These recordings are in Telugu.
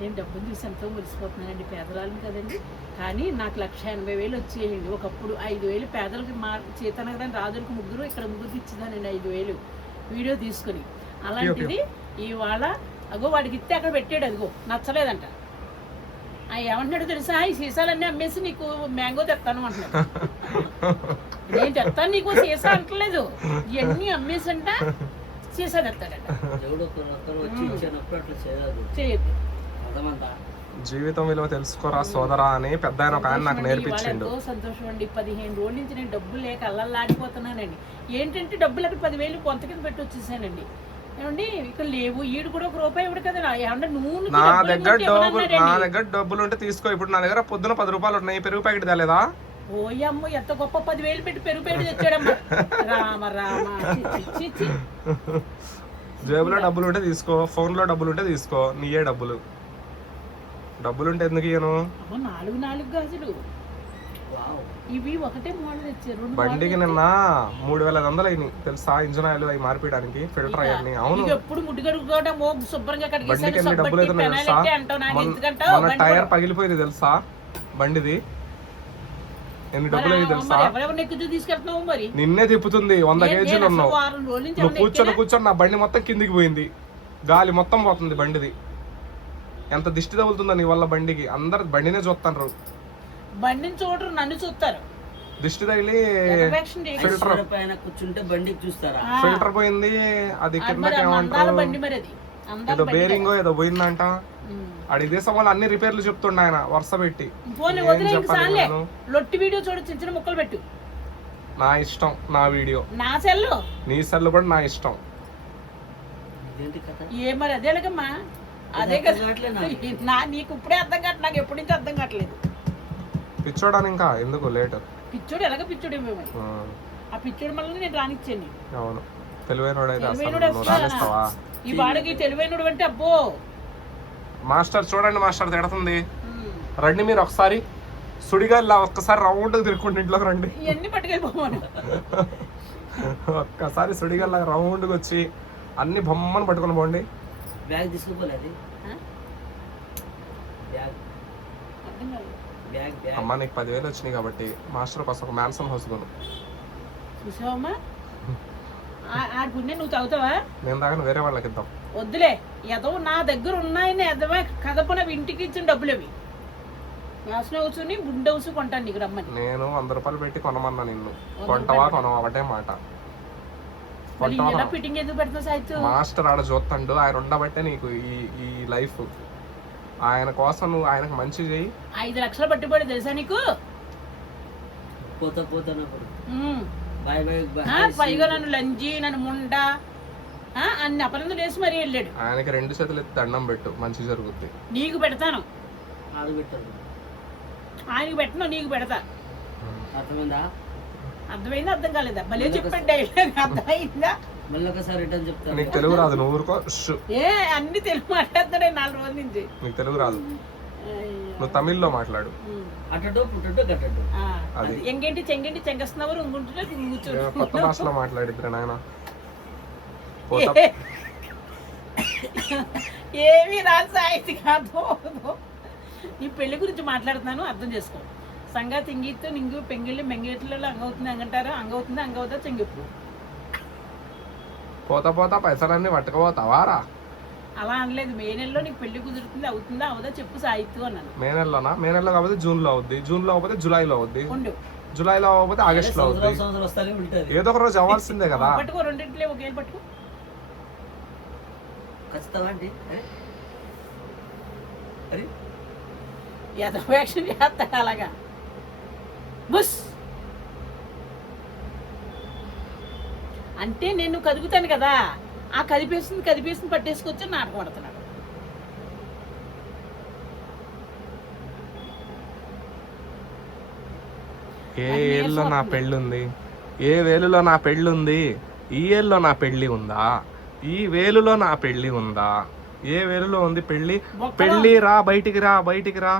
నేను డబ్బులు చూసి ఎంతో మురిసిపోతున్నానండి, పేదరాలను కదండి. కానీ నాకు 1,80,000 వచ్చేయండి. ఒకప్పుడు 5,000 పేదలకు చేతనగదని రాజులకు ముగ్గురు, ఇక్కడ ముగ్గురికి ఇచ్చిందానండి 5,000 వీడియో తీసుకుని. అలాంటిది ఇవాళ అగో వాడికి ఇస్తే అక్కడ పెట్టాడు, అదిగో నచ్చలేదంట. ఏమంటున్నాడు తెలుసా, ఈ సీసాలన్నీ అమ్మేసి నీకు మ్యాంగో తెస్తాను అంటున్నాడు. నేను తెస్తాను నీకు సీసా అంటలేదు, ఇవన్నీ అమ్మేసంట సీసా తెస్తాడంట. చేయొద్దు. జీవితం విలువ తెలుసుకోరా సోదరా అని పెద్ద ఒక ఆయన నాకు నేర్పించిండు. సంతోషం అండి. 15 రోజుల నుంచి నేను డబ్బులు లేక అల్లల్లాడిపోతున్నానండి. ఏంటంటే డబ్బులు అక్కడ 10,000 కొంత కింద పెట్టి వచ్చేసానండి. ఏమండి ఇక్కడ లేవు, ఈడు కూడా 1 రూపాయి ఇవ్వడు కదా. ఏమన్నా నూనె నా దగ్గర డబ్బులు ఉంటే తీసుకో. ఇప్పుడు నా దగ్గర పొద్దున 10 రూపాయలు ఉన్నాయి, పెరుగు ప్యాకెట్ తేలేదా? ఓయమ్మ ఎంత గొప్ప 10,000 పెట్టి పెరుగు ప్యాకెట్ తెచ్చాడమ్మా. రామ రామ. జేబులో డబ్బులు ఉంటే తీసుకో, ఫోన్ లో డబ్బులు ఉంటే తీసుకో, నీయే డబ్బులు. డబ్బులు ఉంటే ఎందుకు ఇయ్యను? 4 గాజులు ఇవి ఒకటే మోడల్ ఇచ్చారు. బండికి నిన్న 3,500 అయినాయి తెలుసా, ఇంజన్ ఆయిల్ అవి మార్పియడానికి, ఫిల్టర్ అయ్యాన్ని. అవును, ఎప్పుడు ముడ్డుగడుకోవడం శుభ్రంగా బండికి ఎన్ని డబ్బులు అయితే తెలుసా? మన టైర్ పగిలిపోయింది తెలుసా బండిది, ఎన్ని డబ్బులు అయింది తెలుసా? తీసుకెళ్తున్నావు మరి, నిన్నే తిప్పుతుంది. 100 కేజీలు ఉన్నావు నువ్వు. కూర్చొని నా బండి మొత్తం కిందికి పోయింది, గాలి మొత్తం పోతుంది బండిది. ఎంత దిష్టి తగులుతుందో నీ వల్ల బండికి. అందరు బండినే చూస్తారు, బండిని చూడరు, నన్ను చూస్తారు. దిష్టి తగిలి ఫిల్టర్ పైన కూర్చుంటే బండికి చూస్తారా? ఫిల్టర్ పోయింది, అది కిందకి ఏమంటారు ఏదో బేరింగో ఏదో పోయిందంట. అడి దేశం వాళ్ళు అన్ని రిపేర్లు చెప్తుండ ఆయన వరుస పెట్టి. లొట్టి వీడియో చూడు, చిన్న ముక్కలు పెట్టు. నా ఇష్టం, నా వీడియో, నా సెల్, నీ సెల్ కూడా నా ఇష్టం. ఏ మరి అదేలకమ్మా, అదే కదా నీకు ఇప్పుడే అర్థం కావట్లేదు, నాకు ఎప్పటి నుంచి అర్థం కావట్లేదు. పిచ్చోడాని ఇంకా ఎందుకు లేట్? పిచ్చోడు ఎలాగ పిచ్చోడు ఏమో, ఆ పిచ్చోడు మళ్ళీ నేను రానిచ్చాను. అవును, తెలివైనోడు ఈ వాడికి తెలివైనడు అంటే అబ్బో. మాస్టర్ చూడండి, మాస్టర్ తిడుతుంది. రండి మీరు ఒకసారి సుడిగాలిలా ఒక్కసారి రౌండ్ తిరుగుండి, ఇంట్లోకి రండి. ఇవన్నీ పట్టుకెళ్ళిపోమను. ఒక్కసారి సుడిగాలిలా రౌండ్కి వచ్చి అన్ని బొమ్మను పట్టుకొని పోండి. బ్యాగ్ తీసుకోలేదు. అమ్మ నీకు 10,000 వచ్చినాయి కాబట్టి మాస్టర్ కోసం ఒక మ్యాన్సన్ హౌస్ కొను. చూసావమ్మా, నువ్వు తాగుతావా? నేను తాగను, వేరే వాళ్ళకి ఇద్దాం. వద్దులే, ఏదో నా దగ్గర ఉన్నాయని ఎదవా కదపన ఇంటికి ఇచ్చిన డబ్బులు అవి. మ్యాన్సన్ హౌస్ ని గుండె హౌస్ కొంటాను నీకు రమ్మని. నేను 100 రూపాయలు పెట్టి కొనమన్నా నిన్ను, కొంటవా కొనవా ఒకటే మాట. ఫిట్టింగ్ ఎందుకు పెడతావు సాయితు? మాస్టర్ ఆడ చూస్తాడు, ఆయన ఉండబట్టే నీకు ఈ లైఫ్. ఆయన కోసం నువ్వు ఆయనకు మంచి చేయి. 5 లక్షలు పట్టుబడి తెలుసా నీకు? పైగా నన్ను లంజి, నన్ను ముండా అన్ని అపరందులు వేసి మరీ వెళ్ళాడు. ఆయనకి 2 చేతులు ఎత్తి దండం పెట్టు, మంచి జరుగుద్ది. నీకు పెడతాను, ఆయనకి పెట్టను, నీకు పెడతా. అర్థమైందా? అర్థమైందా అర్థం కాలేదా? భలే చెప్పండి, అర్థమైందా? మళ్ళీ ఒకసారి రిటర్న్ చెప్తాను. నీకు తెలుగు రాదు, నువ్వు ఊరుకో. అన్ని తెలుగు మాట్లాడుతున్నాయి 4 రోజుల నుంచి. నీకు తెలుగు రాదు, నువ్వు తమిళ్లో మాట్లాడు. అది ఎంగేంటి చెంగేంటి చెంగస్తున్నవారు ఇంకుంటుంటే కొత్త భాషలో మాట్లాడిద్దిరా నాయన. ఏమీ రాదు సాహిత్య కాదు. నీ పెళ్లి గురించి మాట్లాడుతున్నాను, అర్థం చేసుకో. సంగతి ఇంగితో నింగు పెంగిళ్ళు మెంగేట్లలో అంగవుతుంది అంగంటారు, అంగవుతుంది అంగవుతా చెంగిప్పు. పోతా పోతా పైసలన్నీ పట్టుకుపోతావారా? అలా అనలేదు. మే నెలలో నీకు పెళ్లి కుదురుతుంది, అవుతుందా అవుదా చెప్పు సాహిత్యం అన్నాను. మే నెలలోనా? మే నెలలో కాకపోతే జూన్ లో అవుద్ది, జూన్ లో అవ్వకపోతే జూలైలో అవుద్ది, జూలైలో అవ్వకపోతే ఆగస్ట్ లో అవుద్ది. ఏదో ఒక రోజు అవ్వాల్సిందే కదా. పట్టుకో, రెండింటిలో ఒకేళ్ళు పట్టుకో. యథావేక్షణ చేస్తాడు అలాగా. బుస్ అంటే నేను కదుగుతాను కదా, ఆ కదిపేసింది పట్టేసుకొచ్చి నాటకం ఆడుతున్నాడు. ఏ ఏళ్ళలో నా పెళ్ళుంది, ఏ వేలులో నా పెళ్ళుంది, ఈ ఏళ్ళలో నా పెళ్ళి ఉందా, ఈ వేలులో నా పెళ్ళి ఉందా, ఏ వేలులో ఉంది పెళ్ళి? పెళ్ళి రా, బయటికి రా, బయటికి రా.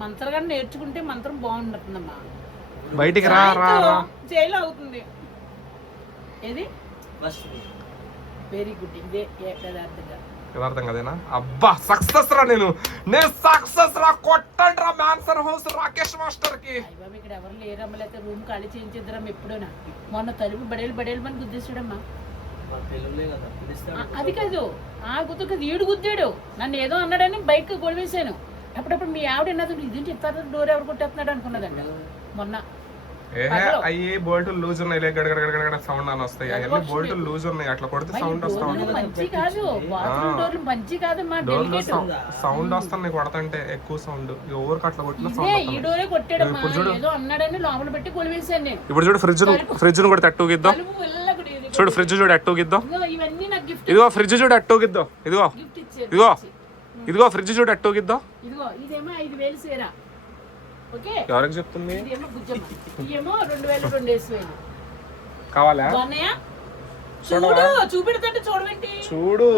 మంత్రగా నేర్చుకుంటే మంత్రం బాగుంటుందమ్మా. బయటికి రా, రా రా. జైలు అవుతుంది. ఏది వెరీ గుడ్, ఇదే ఏ పదార్థంగా యథార్థం కదేనా? అబ్బా సక్సెస్ రా, నేను సక్సెస్ రా, కొట్టండి రా మ్యాన్సన్ హౌస్ రాకేష్ మాస్టర్ కి. అయ్యబాబు ఇక్కడ ఎవరు లేరమ్మ, లేకపోతే రూమ్ ఖాళీ చేయించిద్దరమ్మ ఎప్పుడైనా. మొన్న తలుపు బడేలు మని గుద్దేశాడమ్మా. మా పిల్లలే కదా పిలుస్తాడు. అది కాదు, ఆ గుద్దు ఈడు గుద్దాడు, నన్ను ఏదో అన్నాడని బైక్ గొడవేశాను. అప్పుడప్పుడు మీ ఆవిడ ఎన్నది ఇదేంటి చెప్తారు, డోర్ ఎవరు కొట్టేస్తున్నాడు అనుకున్నదంట మొన్న. అయ్యి బోల్టులు లూజ్ ఉన్నాయి, గడగడ సౌండ్ అని వస్తాయి. అవన్నీ బోల్టులు లూజ్ ఉన్నాయి, అట్లా కొడితే సౌండ్ వస్తా ఉంటుంది. మంచి కాదు, బాత్రూమ్ డోర్లు మంచి కాదమ్మా, డోర్లో డెలికేట్. సౌండ్ వస్తాను కొడతంటే ఎక్కువ సౌండ్, ఎవరికి అట్లా కొట్టిన ఇదే ఈ సౌండ్. డోరే కొట్టాడమ్మా, ఏదో అన్నాడని లోపల పెట్టి కొలివేశాను నేను. ఇప్పుడు చూడు ఫ్రిడ్జ్ ను కూడా అట్టూగిద్దాం. తలుపు వెళ్ళకూడదు. చూడు ఫ్రిడ్జ్ చూడు అట్టూగిద్దాం. ఇవన్నీ నాకు గిఫ్ట్ ఇదిగో ఫ్రిడ్జ్ చూడు అట్టూగిద్దాం. ఇదిగో గిఫ్ట్ ఇచ్చారు. ఇదిగో ఫ్రిడ్జ్ చూడు అట్టూగిద్దాం. ఇదిగో ఇదేమో 5,000 సేరా. ఓకే, ఎవరికి చెప్తుంది? ఇదేమో బుజ్జమ్మ, ఇదేమో 2,000 2,000 కావాలా? బాగున్నాయా? చూడు, చూపెడతంటే చూడబెట్టి చూడు.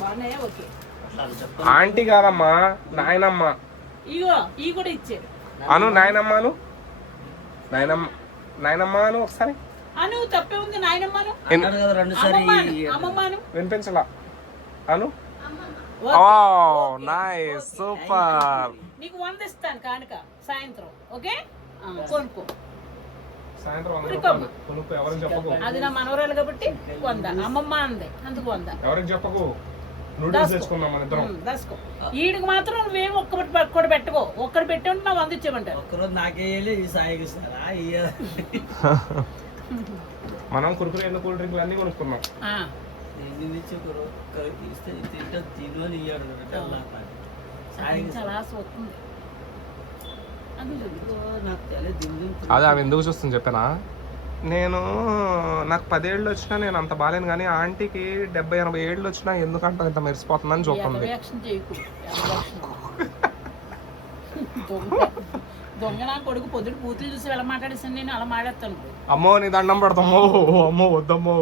బాగున్నాయా? ఓకే. ఆంటీ కాదమ్మా, నాయనమ్మ. ఇగో ఈ కూడా ఇచ్చారు. అను నాయనమ్మను, నాయనమ్మను ఒకసారి అను తప్పే ఉంది, నాయనమ్మను అన్నాడు కదా 2 సారి. అమ్మమ్మను వినిపించలా. అను ఓకే. ఓ నైస్, సూపర్. నీకు 100 ఇస్తాను కానుక సాయంత్రం. ఓకే, కొనుక్కో. సాయంత్రం 100 రూపాయలు కొనుక్కో, ఎవరికి చెప్పకు. అది నా మనవరాలు కాబట్టి 100, అమ్మమ్మ అంది అందుకు 100. ఎవరికి చెప్పకు. నూడిల్స్ తెచ్చుకుందాం మన ఇద్దరం. దాసుకో. ఈడికి మాత్రం నువ్వేం ఒక్కటి పెట్టుకో. ఒక్కటి పెట్టంటే నా 100 ఇచ్చేయమంటారు. ఒక్కరోజు నాకేయాలి, ఈ సాయికి ఇస్తారా? మనం కురుకురు ఎన్ని కూల్ డ్రింక్లు అన్ని కొనుక్కున్నాం. ఇస్తే తిను అని ఇయ్యాడు. చాలా వస్తుంది. నాకు తెలియదు దిండు. అదే అవి ఎందుకు చూస్తుంది చెప్పానా? నాకు 10 ఏళ్ళు వచ్చినా నేను అంత బాలేను, కానీ ఆంటీకి 70-80 ఏళ్ళు వచ్చినా ఎందుకంటే ఇంత మెరిసిపోతుందని చూస్తుంది. దొంగ నా కొడుకు పొద్దుడు పూతులు చూసి ఎలా మాట్లాడేసాను నేను, అలా మాట్లాడతాను. అమ్మో నీ దండం పెడతామో, అమ్మో వద్దమ్మో.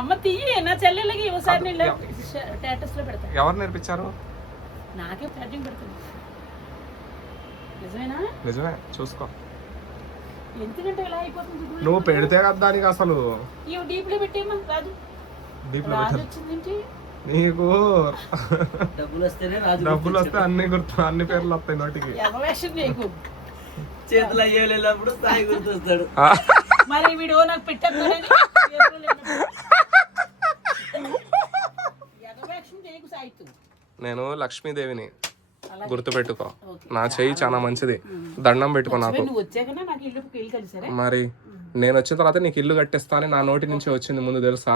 అమ్మ తీయి, నా చెల్లెలకి ఒకసారి స్టేటస్ లో పెడతా. ఎవరు నేర్పించారు? నాకే చాటింగ్ పెడుతుంది. నిజమేనా? నిజమే, చూసుకో. ఎందుకంటే ఇలా అయిపోతుంది. నువ్వు పెడితే కదా దానికి అసలు. ఇవి డీప్ లో పెట్టేయమ్మా. రాజు డీప్ లో రాజు వచ్చిందేంటి నీకు? డబ్బులు వస్తేనే రాజు. డబ్బులు వస్తే అన్ని పేర్లు వస్తాయి నోటికి. ఎగవేషం నీకు. చేతులు అయ్యేటప్పుడు సాయి గుర్తొస్తాడు. మరి వీడు నాకు పెట్టేస్తాడని ఎగవేషం చేయకు సాయితు. నేను లక్ష్మీదేవిని, గుర్తుపెట్టుకో. నా చెయ్యి చాలా మంచిది, దండం పెట్టుకో నాకు. నువ్వు వచ్చాకనే నాకు ఇల్లు కలిసారా? మరి నేను వచ్చిన తర్వాత నీకు ఇల్లు కట్టిస్తా అని నా నోటి నుంచి వచ్చింది ముందు, తెలుసా?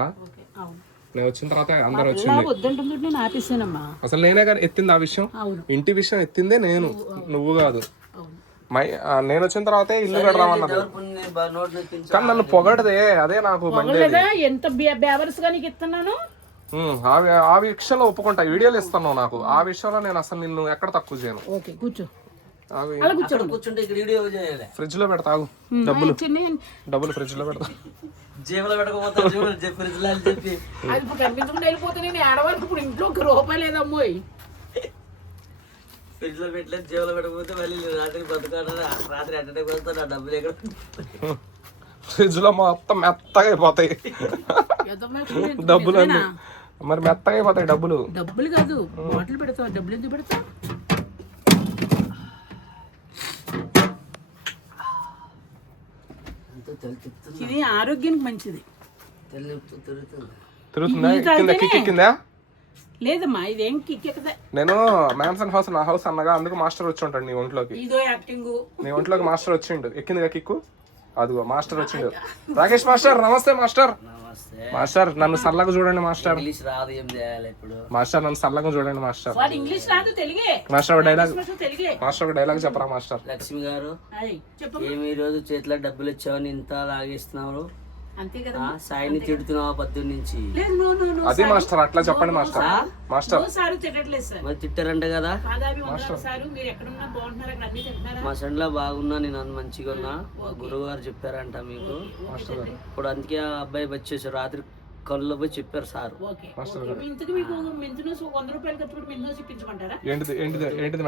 నేను వచ్చిన తర్వాత అందరు వచ్చింది. వద్దంటుంది, నేను ఆపేసానమ్మా. అసలు నేనే కానీ ఎత్తింది ఆ విషయం. ఇంటి విషయం ఎత్తిందే నేను, నువ్వు కాదు. నేను వచ్చిన తర్వాత ఇల్లు కడదామన్నది. కానీ నన్ను పొగడదే, అదే నాకు ఎంత బేవర్స్ గా నీకు ఇస్తున్నాను. ఆ విషయంలో ఒప్పుకుంటా, వీడియోలు ఇస్తున్నావు నాకు. ఆ విషయంలో నేను అసలు నిన్ను ఎక్కడ తక్కువ చేయను. ఓకే కూర్చో. కూర్చుంటే ఇక్కడ వీడియో చేయాలి. ఫ్రిడ్జ్ లో పెడతావు డబ్బులు ఫ్రిడ్జ్ లో పెడతా. జేబులో పెట్టకపోతే ఫ్రిడ్జ్ లో అని చెప్పి అది ఇప్పుడు కనిపించకుండా వెళ్ళిపోతే నేను ఆడవాళ్ళకి ఇప్పుడు ఇంట్లో ₹1 లేదమ్మోయ్. ఫ్రిడ్జ్ లో పెట్టలేదు, జేబులో పెట్టకపోతే మళ్ళీ రాత్రికి బతుకాడు. రాత్రి అట్టడే వస్తాను, ఆ డబ్బులు ఎక్కడ? ఫ్రిడ్జ్ లో మొత్తం మెత్తగా అయిపోతాయి డబ్బులు అన్ని. మరి మెత్తగా అయిపోతాయి డబ్బులు. డబ్బులు కాదు, బాటిల్ పెడతావు. డబ్బులు ఎందుకు పెడతావు? ఇది ఆరోగ్యానికి మంచిది. తిరుగుతుందా? లేదమ్మా, ఇదేం కిక్కెక్కదా. నేను మ్యాన్సన్ హౌస్ నా హౌస్ అన్నగా, అందుకు మాస్టర్ వచ్చి ఉంటాడు నీ ఒంట్లోకి. ఇదో యాక్టింగ్. నీ ఒంట్లోకి మాస్టర్ వచ్చిండు, ఎక్కిందిగా కిక్కు. అదిగో మాస్టర్ వచ్చిండు. రాకేష్ మాస్టర్ నమస్తే. మాస్టర్ నన్ను సల్లగా చూడండి మాస్టర్. మాస్టర్ నన్ను సల్లగా చూడండి మాస్టర్. మాస్టర్ ఒక డైలాగ్ చెప్పరా మాస్టర్? లక్ష్మి గారు, ఏమి ఈ రోజు చేతిలో డబ్బులు ఇచ్చావని ఇంత లాగేస్తున్నావు? సాయిని తిడుతున్నావా పొద్దున్న నుంచి? అది మాస్టర్ అట్లా చెప్పండి మాస్టర్. మాస్టర్ మరి తిట్టారంట కదా. మా సండ్లో బాగున్నా, నేను మంచిగా ఉన్నా, గురువు గారు చెప్పారంట మీకు. ఇప్పుడు అందుకే ఆ అబ్బాయి వచ్చేసారు, రాత్రి కళ్ళు పోయి చెప్పారు సార్. ఏంటిది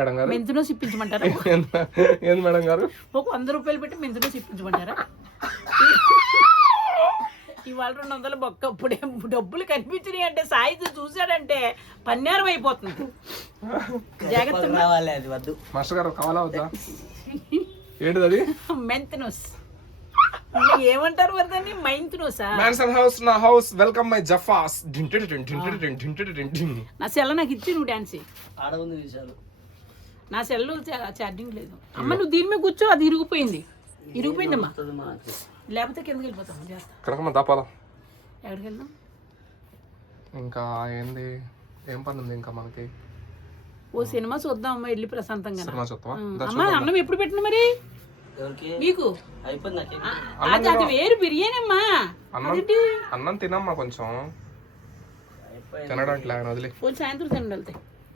మేడం గారు? మెంతునోస్ ఇప్పించమంటారా? ఏంది మేడం గారు? ఒక ₹100 పెట్టి మెంతునోస్ ఇప్పించమంటారా? ఇవాళ 200 బొక్క అప్పుడే డబ్బులు కనిపించినాయి అంటే సాయితో చూసాడంటే పన్నేరం అయిపోతుంది. జాగ్రత్త. రావాలి అది వద్దు. మాస్టర్ గారు కావాలా వద్దా? ఏంటిది అది? మెంతనోస్ ఏమంటారు వద్దని? మైంతనోసా? మ్యాన్సన్ హౌస్ నా హౌస్, వెల్కమ్ మై జఫాస్. నా సెల్ నాకు ఇచ్చి నువ్వు డాన్స్ చేయి. ఆడ ఉంది విషయాలు. నా సెల్ ఛార్జింగ్ లేదు. అమ్మ నువ్వు దీని మీద కూర్చో, అది ఇరిగిపోయిందమ్మా. లేకపోతే కిందకి వెళ్ళిపోతాం. చేస్తా. కనకమ్మ దాపాలా? ఎక్కడికి వెళ్దాం? ఇంకా ఏంది, ఏం పని ఉంది ఇంకా మనకి? ఓ సినిమా చూద్దాం అమ్మ, వెళ్ళి ప్రశాంతంగా. సినిమా చూస్తావా? అమ్మ అన్నం ఎప్పుడు పెట్టిన మరి ఎవరికి మీకు? అయిపోయింది నాకే. అది వేరు బిర్యానీ అమ్మా. అదేంటి? అన్నం తినమ్మా కొంచెం. అయిపోయింది. తినడానికి వదిలే. పోయి సాయంత్రం తినండి వెళ్తే.